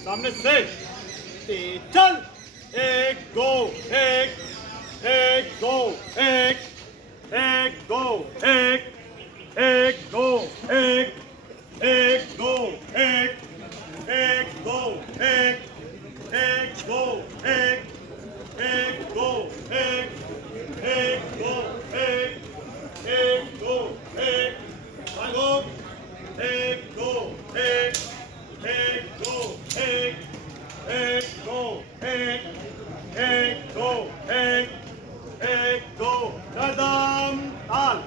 सामने से चल। एक दो एक, एक दो एक, एक दो एक, एक दो एक, एक दो एक, एक दो एक, एक दो एक, एक दो एक, एक दो एक, एक दो एक, भागो। एक दो एक, एक दो एक, एक दो एक, एक दो एक, एक दो कदम ताल।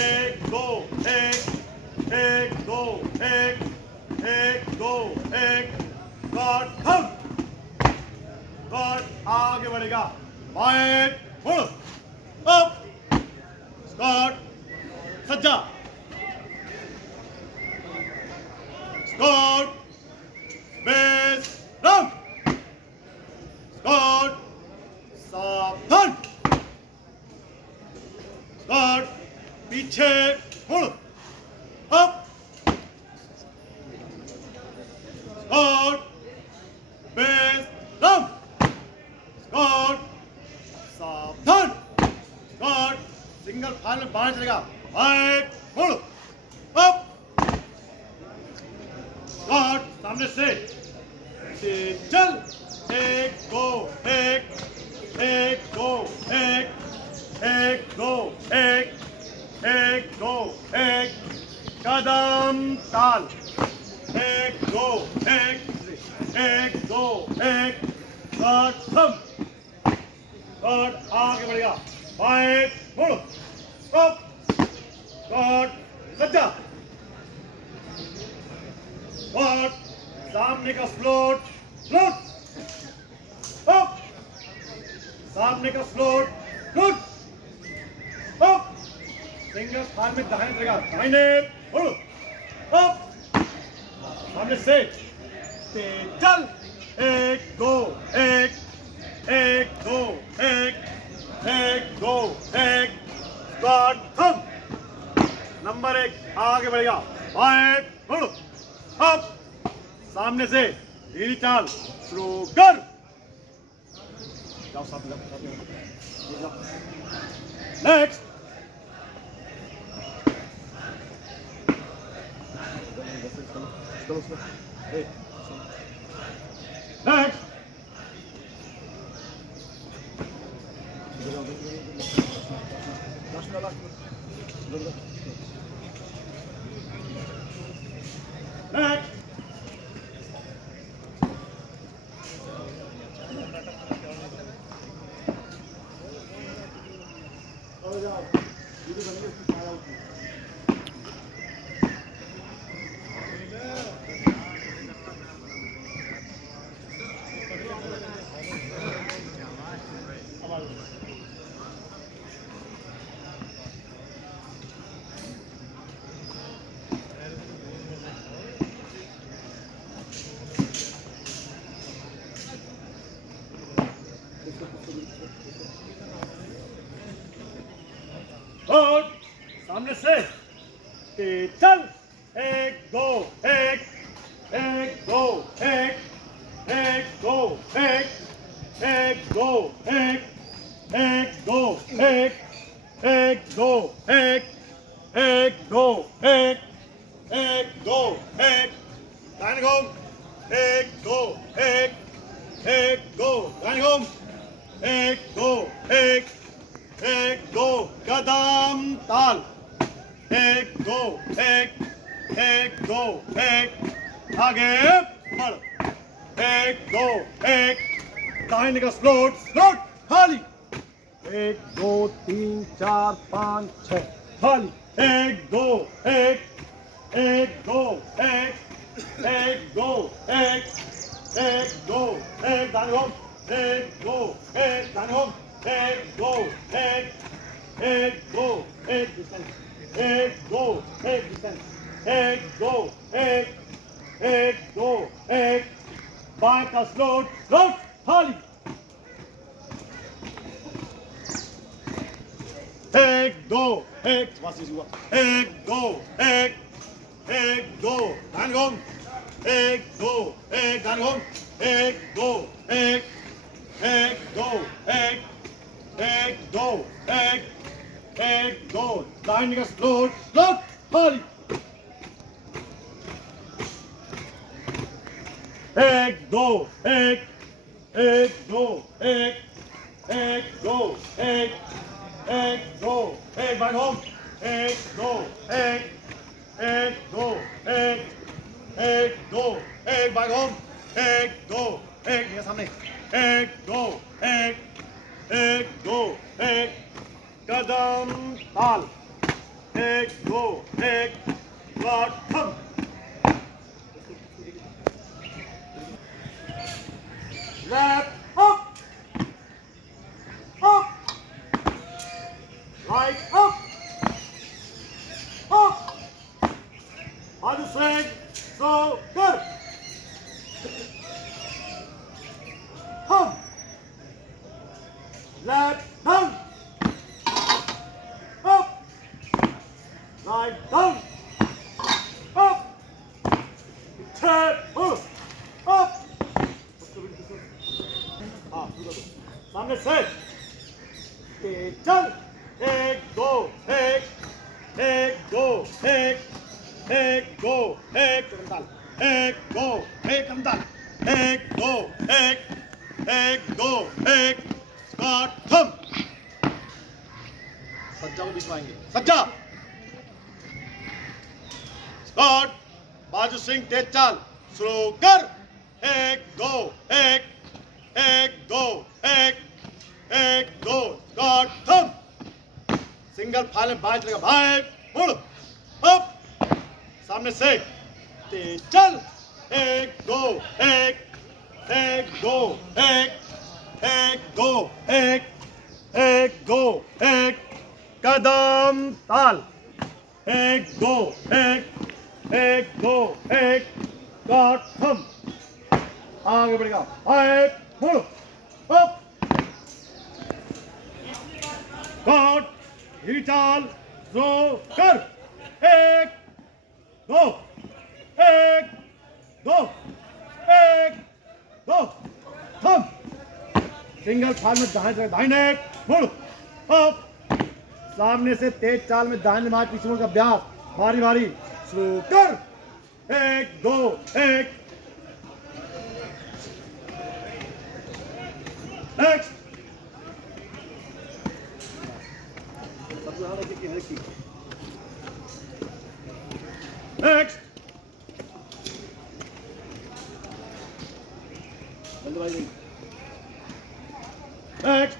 एक दो एक, एक दो एक, एक दो एक, गॉड थम। गॉड आगे बढ़ेगा, बाएं मुड़, अप, स्कॉट, सज्जा, स्कॉट, बेस, रम, स्कॉट, सावधान, स्कॉट, पीछे मुड़, अप, स्कॉट, बेस, रम, स्कॉट, सावधान, स्कॉट, सिंगल फाइल में बाहर चलेगा, बाएं मुड़, अप, स्कॉट, सामने से चल। एक दो एक, एक दो एक, एक दो एक, एक दो एक, कदम ताल। एक दो एक, एक दो एक, स्कॉट थम, स्कॉट आगे बढ़ेगा, बाएं मुड़, अप, स्कॉट सज्जा, स्कॉट सामने का स्लोट, स्लोट, अप, सामने का स्लोट, स्लोट, अप, सिंगल थाल में दाहिने चलेगा, दाहिने मुड़, अप, सामने से चल। एक दो एक, एक दो एक, एक दो एक, स्क्वाड थम। नंबर एक आगे बढ़ेगा, बाएं मुड़, अप, सामने से धीरे चाल शुरू कर। जाओ साथ में जाओ। नेक्स्ट। नेक्स्ट। नेक्स्ट। और सामने से चल। एक दो एक, एक दो एक, एक दो एक, एक दो एक, एक दो एक, एक दो एक, एक दो एक, एक दो एक, दाहिने घूम, एक दो एक, एक दो दाहिने घूम, एक दो एक, एक दो कदम ताल। एक दो एक, एक दो एक, आगे बढ़। एक दो एक, दाहिने का स्लोट, स्लोट खाली। एक दो तीन चार पाँच छः खाली। एक दो एक, एक दो एक, एक दो एक, एक दो एक, दाहिने घूम, एक दो एक, दाहिने घूम, एक दो एक, एक दो एक, डिस्टेंस, एक दो एक, डिस्टेंस, एक दो एक, एक दो एक, बाएं का स्लोट, स्लोट खाली। एक दो एक, एक दो एक, एक दो दाहिने घूम, एक दो एक दान घूम एक दो एक दो एक दो एक दो दाहिने का स्लोट खाली एक दो एक दो एक दो एक बार होम एक दो एक बार होम एक दो मेरे सामने एक दो एक कदम ताल एक दो थम left up right up other side so good hum left down up right down up turn up सामने से चल एक दो एक दो एक दो एक करमताल एक दो एक करमताल एक दो एक दो एक थम सज्जा को बिछवाएंगे सज्जा स्कॉट बाजू सिंह तेज चाल शुरू कर एक दो स्कॉट थम सिंगल फाइल में बाज लगा भाई मुड़ अप सामने से तेज चल एक दो एक दो कदम ताल एक दो स्कॉट थम आगे बढ़ेगा एक मुड़ अप कॉट हिटाल जो कर एक दो थम सिंगल फाल में दाहिने मुड़ अप सामने से तेज चाल में दाहिने मार्च पीछे का अभ्यास बारी बारी शुरू कर एक दो नेक्स्ट नेक्स्ट नेक्स्ट